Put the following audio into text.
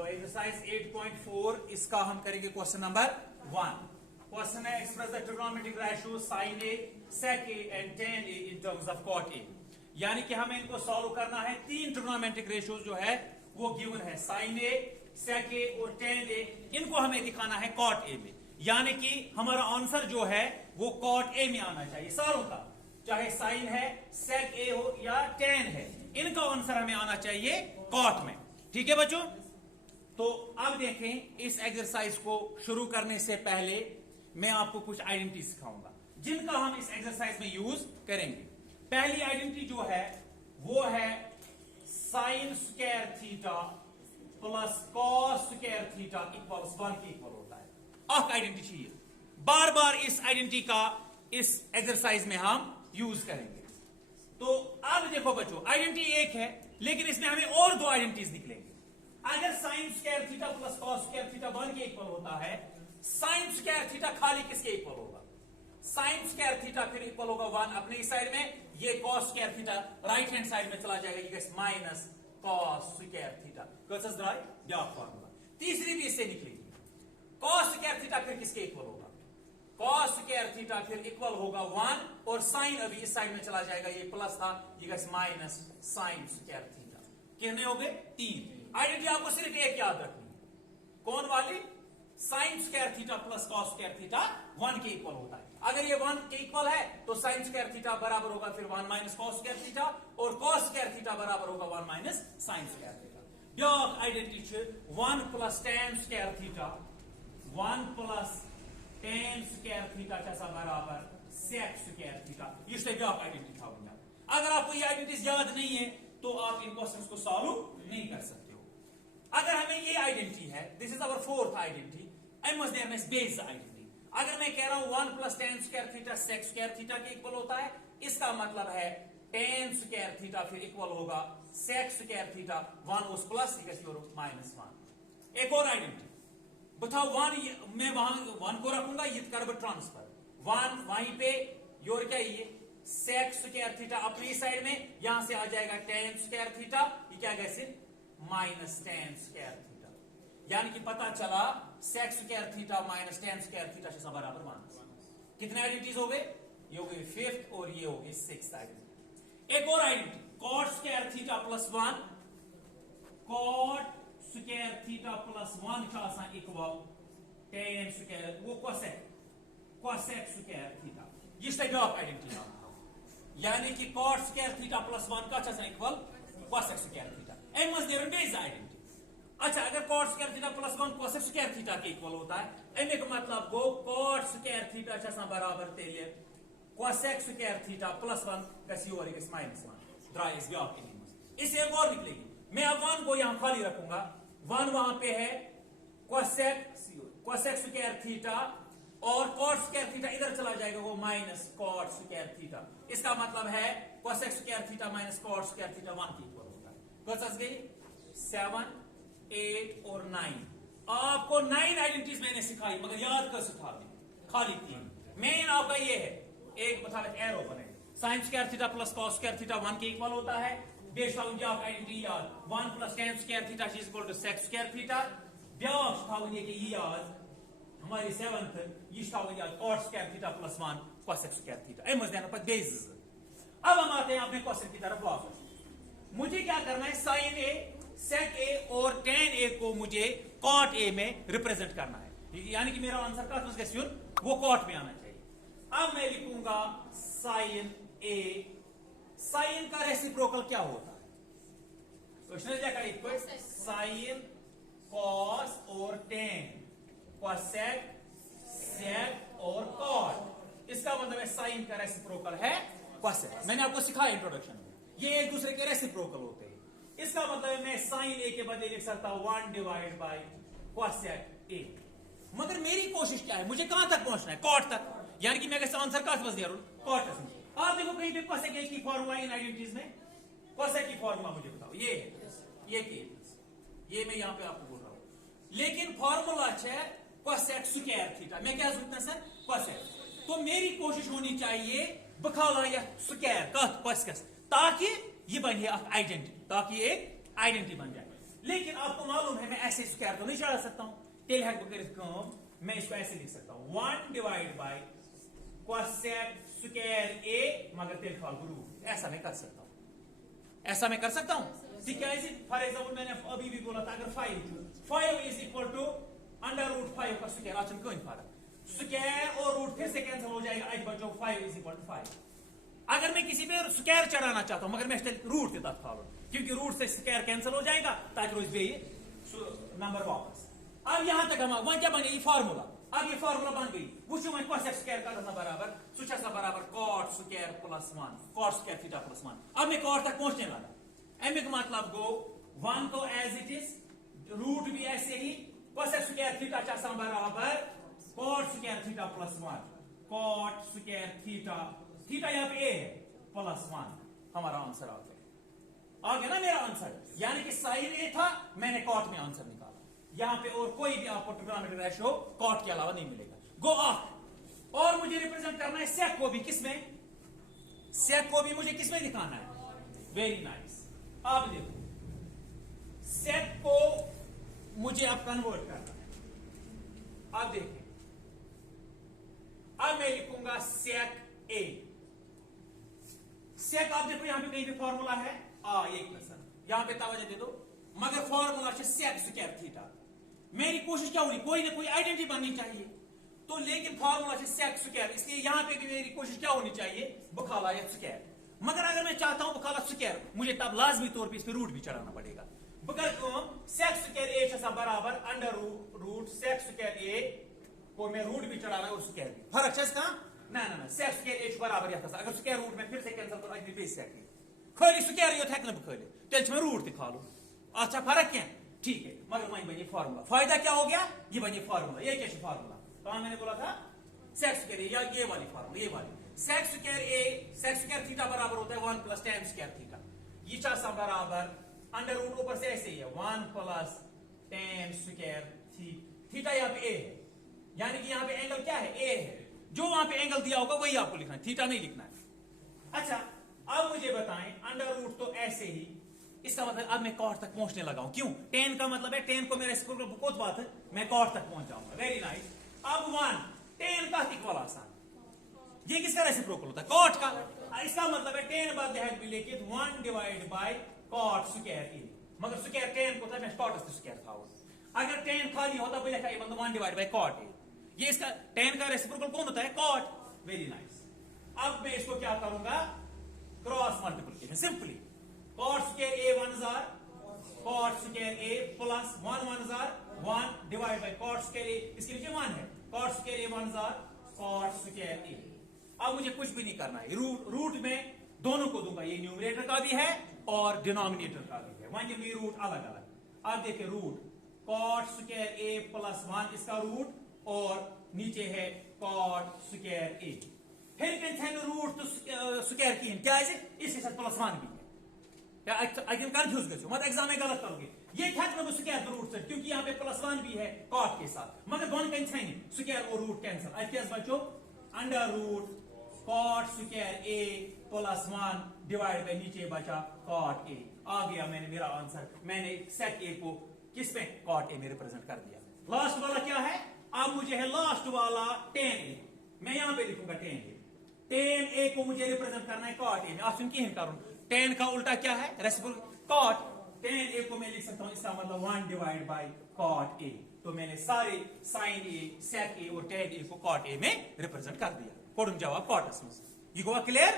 चलो एक्सरसाइज 8.4 इसका हम करेंगे क्वेश्चन नंबर 1। क्वेश्चन है express the trigonometric ratio sin a sec a and tan a in terms of cot a। यानी कि हमें इनको सॉल्व करना है। तीन ट्रिग्नोमेट्रिक रेशियोज जो है वो गिवन है, sin a, sec a और tan a। इनको हमें दिखाना है cot a में, यानी कि हमारा आंसर जो है वो cot a में आना चाहिए सारों का, चाहे sin है, sec a हो या tan है, इनका आंसर हमें आना चाहिए cot में। ठीक है बच्चों, तो अब देखें इस एक्सरसाइज को शुरू करने से पहले मैं आपको कुछ आइडेंटिटी सिखाऊंगा जिनका हम इस एक्सरसाइज में यूज करेंगे। पहली आइडेंटिटी जो है वो है sine square theta plus cos square theta equals 1 के इक्वल होता है। एक आइडेंटिटी है, बार बार इस आइडेंटिटी का इस एक्सरसाइज में हम यूज करेंगे। तो अब देखो बच्चों, आइडेंटिटी एक है लेकिन इसमें हमें और दो आइडेंटिटीज निकलेंगे। अगर sine square theta plus cos square theta 1 के इक्वल होता है, साइन स्क्वायर थीटा खाली किसके इक्वल होगा? साइन स्क्वायर थीटा फिर इक्वल होगा 1 अपने इस साइड में, ये cos square theta right hand side में चला जाएगा, ये minus cos square theta. Formula तीसरी भी इससे निकलेगी, कॉस स्क्वायर थीटा फिर किसके इक्वल होगा? कॉस स्क्वायर थीटा फिर इक्वल होगा 1 और साइन अभी इस साइड में चला जाएगा, ये प्लस था, ये माइनस साइन स्क्वायर थीटा। कितने हो गए? 3। आइडेंटिटी आपको सिर्फ एक याद रखनी है, कौन वाली? Sine square theta plus cos square theta 1 के इक्वल होता है। अगर ये 1 के इक्वल है तो साइन स्क्वायर थीटा बराबर होगा फिर 1 माइनस कॉस स्क्वायर थीटा, और कॉस स्क्वायर थीटा बराबर होगा 1 minus sine square theta. Back identity 1 plus tan square theta, 1 plus tan square theta बराबर sec स्क्वायर थीटा। ये ब्याक आइडेंटिटी था। अगर आपको ये आइडेंटिटीज याद नहीं है तो आप इन क्वेश्चंस को सॉल्व नहीं कर सकते हो। अगर हमें ये आइडेंटिटी है, this is our fourth identity, I must there is base identity. अगर मैं कह रहा हूं 1 plus tan square theta sec square theta के इक्वल होता है, इसका मतलब है tan स्क्वायर थीटा फिर इक्वल होगा sec स्क्वायर थीटा 1 उस प्लस माइनस 1। एक और आइडेंटिटी बताओ, 1 मैं वहां 1 को रखूंगा, ये कर ट्रांसफर 1 वहीं पे, योर क्या ये sec स्क्वायर थीटा अपनी साइड में, यहां से आ जाएगा tan स्क्वायर थीटा, ये क्या गया सिर्फ माइनस tan स्क्वायर थीटा। यानी कि पता चला sec square theta minus tan square theta से बराबर 1। कितने आइडेंटिटीज हो गए? ये हो गई 5th और ये हो गई 6th आइडेंटिटी। एक और identity cot square theta plus 1, cot square theta plus 1 equal tan square वो cosec स्क्वायर थीटा। ये ब्याक आइडेंटिटी, यानी कि cot स्क्वायर थीटा प्लस 1 का इक्वल cosec स्क्वायर थीटा। एम मस्ट देयर बेस आइडेंटिटी। अच्छा, अगर cot square theta plus 1 cosec square theta के इक्वल होता है, एम का मतलब गो cot स्क्वायर थीटा बराबर तेलिए cosec स्क्वायर थीटा प्लस 1 कसी और माइनस 1 ड्रा इस ब्याक के। इससे एक और निकलेगी, मैं अब 1 को यहां खाली रखूंगा, 1 वहां पे है cosec स्क्वायर थीटा और cot स्क्वायर थीटा इधर चला जाएगा, वो माइनस cot स्क्वायर थीटा। इसका मतलब है cosec square theta minus cot square theta 1 के इक्वल होता है। क्वेश्चन गई 7, 8 और 9। आपको 9 आइडेंटिटीज मैंने सिखाई, मगर याद कर सिखा दी खाली 3। मेन आपका ये है, एक मतलब एरो बने, sine square theta plus cos square theta 1 के इक्वल होता है। बेस्ड ऑन ब्याक आइडेंटिटी याद 1 plus tan square theta is equal to sec square theta. ब्याक था कि ये याद हमारी 7th ये याद cot square theta plus 1 cosec square theta. एम मस्ट देयर बेस। अब हम आते हैं अपने क्वेश्चन की तरफ वापस। मुझे क्या करना है, साइन ए, sec ए और tan ए को मुझे cot ए में रिप्रेजेंट करना है, यानी कि मेरा आंसर का वो cot में आना चाहिए। अब मैं लिखूंगा साइन ए, साइन का रेसिप्रोकल क्या होता है? क्वेश्चन साइन cos और tan, cosec, sec और cot। इसका मतलब है साइन का रेसिप्रोकल है cosec। मैंने आपको सिखाया इंट्रोडक्शन में, ये एक दूसरे के रेसिप्रोकल होते हैं। इसका मतलब है मैं साइन ए के बदले लिख सकता हूं 1 डिवाइड बाई cosec ए। मगर मेरी कोशिश क्या है, मुझे कहां तक पहुंचना है? cot तक, यानी कि मैं आंसर का बस दे रहा हूं cot तक। आप देखो कहीं पे cosec ए की फॉर्मूला इन आइडेंटिटीज में, cosec की फॉर्मूला मुझे बताओ, ये मैं यहां पे आपको बोल रहा हूं, लेकिन फॉर्मूला है cosec स्क्वायर थीटा। मैं क्या सोचता सर? cosec। तो मेरी कोशिश होनी चाहिए बखाला या स्क्वायर cosec, ताकि ये बन जाए आइडेंटिटी, ताकि एक आइडेंटिटी बन जाए। लेकिन आपको मालूम है मैं ऐसे ऐसे स्क्वायर तो नहीं चढ़ा सकता हूं, तेल है कम, मैं इसको ऐसे लिख सकता हूं 1 डिवाइड बाय कोसेक स्क्वायर ए मगर तेल खाल रूट। ऐसा मैं कर सकता हूं, ऐसा मैं कर सकता हूं। ठीक है, फॉर एग्जाम्पल मैंने अभी भी बोला था अगर 5 is equal to under root 5 का स्क्वायर आज कोई फर्क, स्क्वायर और रूट फिर से कैंसिल हो जाएगा, आज बचो 5 इज इक्वल टू 5। अगर मैं किसी पे स्क्वायर चढ़ाना चाहता हूं मगर मैं रूट देता था, क्योंकि रूट से स्क्वायर कैंसिल हो जाएगा ताकि रोज भी नंबर वापस। अब यहां तक हम वहां क्या बन गई फार्मूला, अब ये फार्मूला बन गई वो मैं कोसेक स्क्वायर का बराबर सुचा बराबर cot square plus 1 cot square theta plus 1। अब मैं कॉट तक पहुंचने लगा, एम का मतलब गो 1 तो एज इट इज, रूट भी ऐसे ही, कोसेक स्क्वायर थीटा चासा बराबर cot square theta plus 1, cot square theta, theta यहां पे ए है प्लस 1, हमारा आंसर आ गया ना मेरा आंसर। यानी कि साइन ए था, मैंने कॉट में आंसर निकाला। यहां पे और कोई भी आपको ट्रिग्नोमेट्रिक रेशियो कॉट के अलावा नहीं मिलेगा। गो ऑफ। और मुझे रिप्रेजेंट करना है सेक को भी, किसमें, सेक को भी मुझे किसमें दिखाना है, वेरी नाइस। अब देखो सेक को मुझे अब कन्वर्ट करना है। अब देखें, अब मैं लिखूंगा सेक ए। सेक आप देखो यहां पे कहीं पे फॉर्मूला है एक नजर, यहां पे तवज्जो दे दो, मगर फॉर्मूला है सेक स्क्वायर थीटा। मेरी कोशिश क्या होगी, कोई ना कोई आइडेंटिटी बननी चाहिए, तो लेकिन फॉर्मूला है सेक स्क्वायर, इसलिए यहां पे भी मेरी कोशिश क्या होनी चाहिए, बुखाला या स्क्वायर। मगर अगर मैं चाहता हूं बुखाला स्क्वायर, मुझे तब लाजमी तौर पे इस पे रूट भी चढ़ाना पड़ेगा। बगैर सेक स्क्वायर ए बराबर अंडर रूट सेक स्क्वायर ए को मैं रूट भी चढ़ाना और स्क्वायर भी, फर्क है इसका ना ना ना, सेक स्क्वायर ए बराबर यह अगर स्क्वायर रूट में फिर से कैंसिल करो अगली बेस सेक खाली स्क्वायर यो थक न बखले तेल मैं रूट दिखा लो। अच्छा फर्क क्या, ठीक है, मगर वहीं बनी फार्मूला, फायदा क्या हो गया, ये बनी फार्मूला। ये क्या फार्मूला, तो मैंने बोला था सेक स्क्वायर ए, या ये वाली फार्मूला, ये वाली सेक स्क्वायर ए, सेक स्क्वायर थीटा बराबर होता है 1 प्लस tan स्क्वायर थीटा, ये चासा बराबर अंडर रूट ऊपर से ऐसे ही है 1 प्लस tan स्क्वायर थीटा, यहाँ पे ए है, यानी कि यहाँ पे एंगल क्या है, ए है, जो वहां पे एंगल दिया होगा वही आपको लिखना है, थीटा नहीं लिखना है। अच्छा अब मुझे बताएं, अंडर रूट तो ऐसे ही, इसका मतलब अब मैं कॉट तक पहुंचने लगा हूं, क्यों, tan का मतलब है tan को मेरा स्कूल बहुत बात है, मैं कॉट तक पहुंच जाऊंगा, वेरी नाइस। अब 1 tan का इक्वल आसान, ये किसका रेसिप्रोकल होता है, कॉट का, इसका मतलब है tan बाद हैड बी लेके 1 डिवाइड बाय कॉट स्क्वायर ए, मगर स्क्वायर tan को था, मैं कॉट स्क्वायर था, अगर tan खाली होता तो लिखा मतलब 1 डिवाइड बाय कॉट ए, ये इसका tan का रेसिप्रोकल कौन होता है, कॉट, वेरी नाइस। अब मैं इसको क्या करूंगा, cross multiplication, simply cot square A 1 जार कॉट स्क्वायर ए प्लस 1 1 जार 1 divide by cot square A, इसके नीचे 1 है, कॉट स्क्वायर ए 1 जार कॉट स्क्वायर ए। अब मुझे कुछ भी नहीं करना है, रूट में दोनों को दूंगा, ये न्यूमरेटर का भी है और डिनोमिनेटर का भी है, वहां ये रूट अलग अलग। अब देखिए root cot square A plus 1 इसका रूट और नीचे है कॉट स्क्वायर ए, फिर रूट तो स्क्वायर की क्या है, इसके साथ प्लस 1 भी है, क्या कंफ्यूज कर मत एग्जाम में गलत करोगे, ये थक स्क्वायर रूट से, क्योंकि यहाँ पे प्लस 1 भी है कॉट के साथ, मगर दोनों कैंसिल स्क्वायर और रूट कैंसिल, आज क्या बच्चों, under root cot square A plus 1 divide by नीचे बचा कॉट ए। आ गया मैंने मेरा आंसर, मैंने सेक ए को किस में, कॉट ए में रिप्रेजेंट कर दिया। लास्ट वाला क्या है, अब मुझे है लास्ट वाला tan ए, मैं यहां पे लिखूंगा tan ए, tan ए को मुझे रिप्रेजेंट करना है कॉट ए में, ऑप्शन की करूं, tan का उल्टा क्या है, रेसिप्रोकल कॉट, tan ए को मैं लिख सकता हूं, इसका मतलब 1 डिवाइड बाय कॉट ए, तो मैंने सारे साइन ए, सेक ए और tan ए को कॉट ए में रिप्रेजेंट कर दिया। पढ़ूं जवाब कॉटस में, ये गोवा क्लियर।